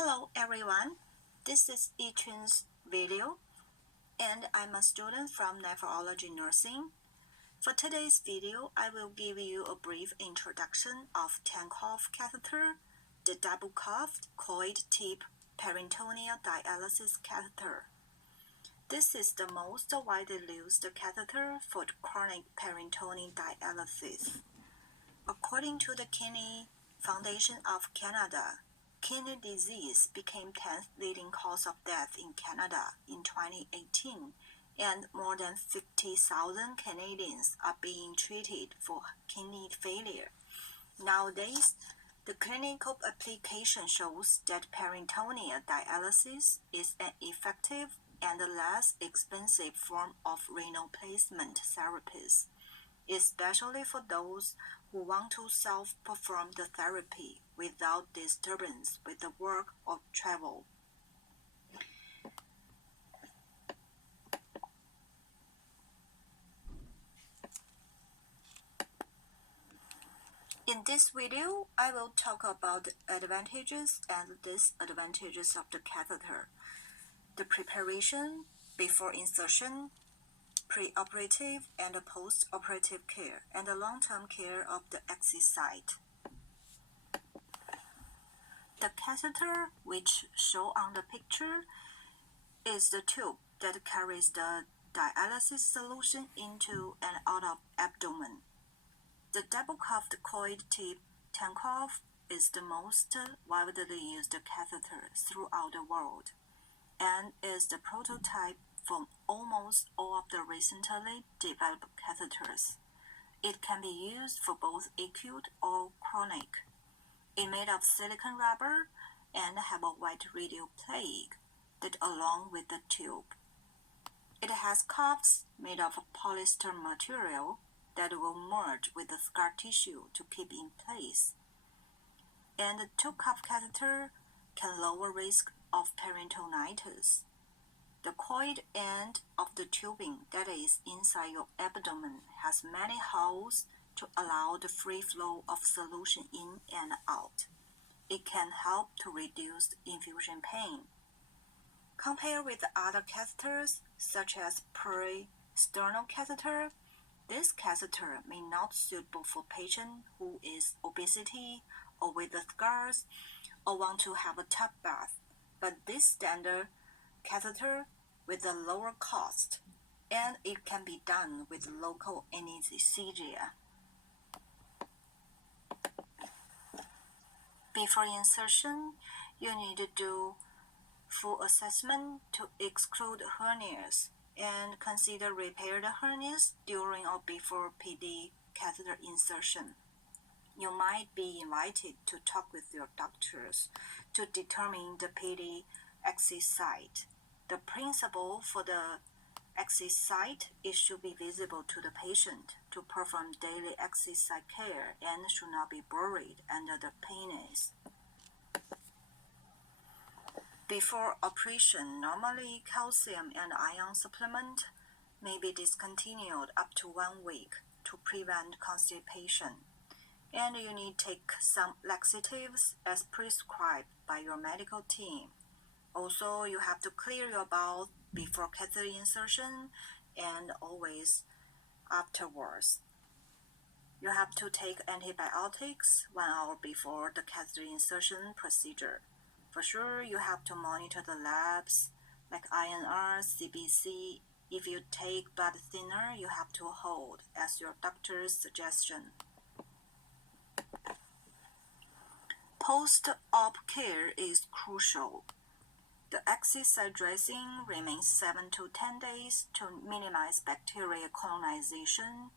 Hello everyone, this is Yiqun's video, and I'm a student from nephrology nursing. For today's video, I will give you a brief introduction of Tankoff catheter, the double cuffed coiled tip peritoneal dialysis catheter. This is the most widely used catheter for chronic peritoneal dialysis. According to the Kidney Foundation of Canada, kidney disease became 10th leading cause of death in Canada in 2018, and more than 50,000 Canadians are being treated for kidney failure. Nowadays, the clinical application shows that peritoneal dialysis is an effective and less expensive form of renal replacement therapies, especially for those who want to self-perform the therapy without disturbance with the work or travel. In this video, I will talk about the advantages and disadvantages of the catheter, the preparation before insertion, pre-operative and post-operative care, and the long-term care of the access site. The catheter, which shown on the picture, is the tube that carries the dialysis solution into and out of abdomen. The double-cuffed coiled tip Tankoff is the most widely used catheter throughout the world, and is the prototype for almost all of the recently developed catheters. It can be used for both acute or chronic. It's made of silicone rubber and have a white radio plate that along with the tube. It has cuffs made of polyester material that will merge with the scar tissue to keep in place. And the two-cuff catheter can lower risk of peritonitis. The coiled end of the tubing that is inside your abdomen has many holes to allow the free flow of solution in and out. It can help to reduce infusion pain. Compared with other catheters, such as pre-sternal catheter, this catheter may not suitable for patient who is obesity or with the scars or want to have a tub bath, but this standard catheter with a lower cost, and it can be done with local anesthesia. Before insertion, you need to do full assessment to exclude hernias and consider repaired hernias during or before PD catheter insertion. You might be invited to talk with your doctors to determine the PD access site. The principle for the access site is should be visible to the patient to perform daily access site care and should not be buried under the penis. Before operation, normally calcium and iron supplement may be discontinued up to 1 week to prevent constipation, and you need to take some laxatives as prescribed by your medical team. Also, you have to clear your bowel before catheter insertion and always afterwards. You have to take antibiotics 1 hour before the catheter insertion procedure. For sure, you have to monitor the labs like INR, CBC. If you take blood thinner, you have to hold as your doctor's suggestion. Post-op care is crucial. The access site dressing remains 7 to 10 days to minimize bacterial colonization,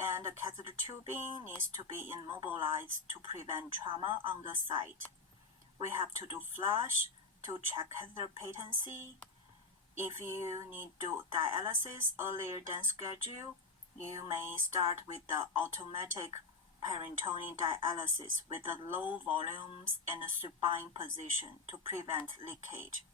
and the catheter tubing needs to be immobilized to prevent trauma on the site. We have to do flush to check catheter patency. If you need to do dialysis earlier than scheduled, you may start with the automatic peritoneal dialysis with the low volumes and a supine position to prevent leakage.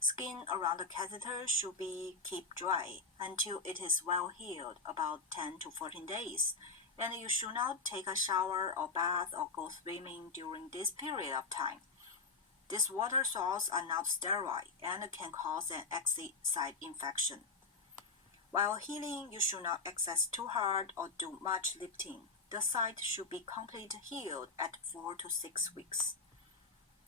Skin around the catheter should be kept dry until it is well healed, about 10 to 14 days, and you should not take a shower or bath or go swimming during this period of time. These water salts are not sterile and can cause an exit site infection. While healing, you should not exercise too hard or do much lifting. The site should be completely healed at 4 to 6 weeks.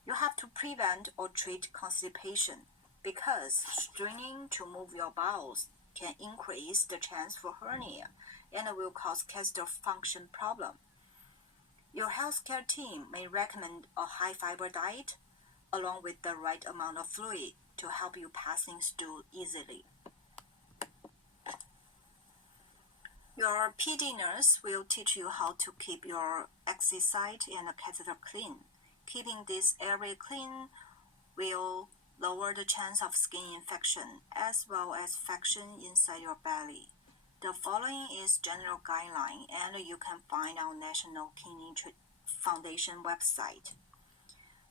You have to prevent or treat constipation because straining to move your bowels can increase the chance for hernia and will cause catheter function problem. Your healthcare team may recommend a high-fiber diet along with the right amount of fluid to help you passing stool easily. Your PD nurse will teach you how to keep your exit site and catheter clean. Keeping this area clean will lower the chance of skin infection as well as infection inside your belly. The following is general guideline and you can find on National Kidney Foundation website.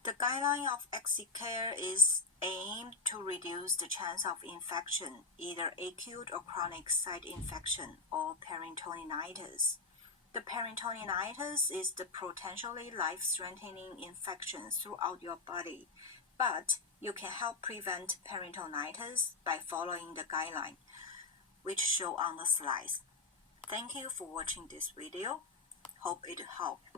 The guideline of exit care is aimed to reduce the chance of infection, either acute or chronic site infection or peritonitis. The peritonitis is the potentially life-threatening infection throughout your body, but you can help prevent peritonitis by following the guideline, which show on the slides. Thank you for watching this video. Hope it helped.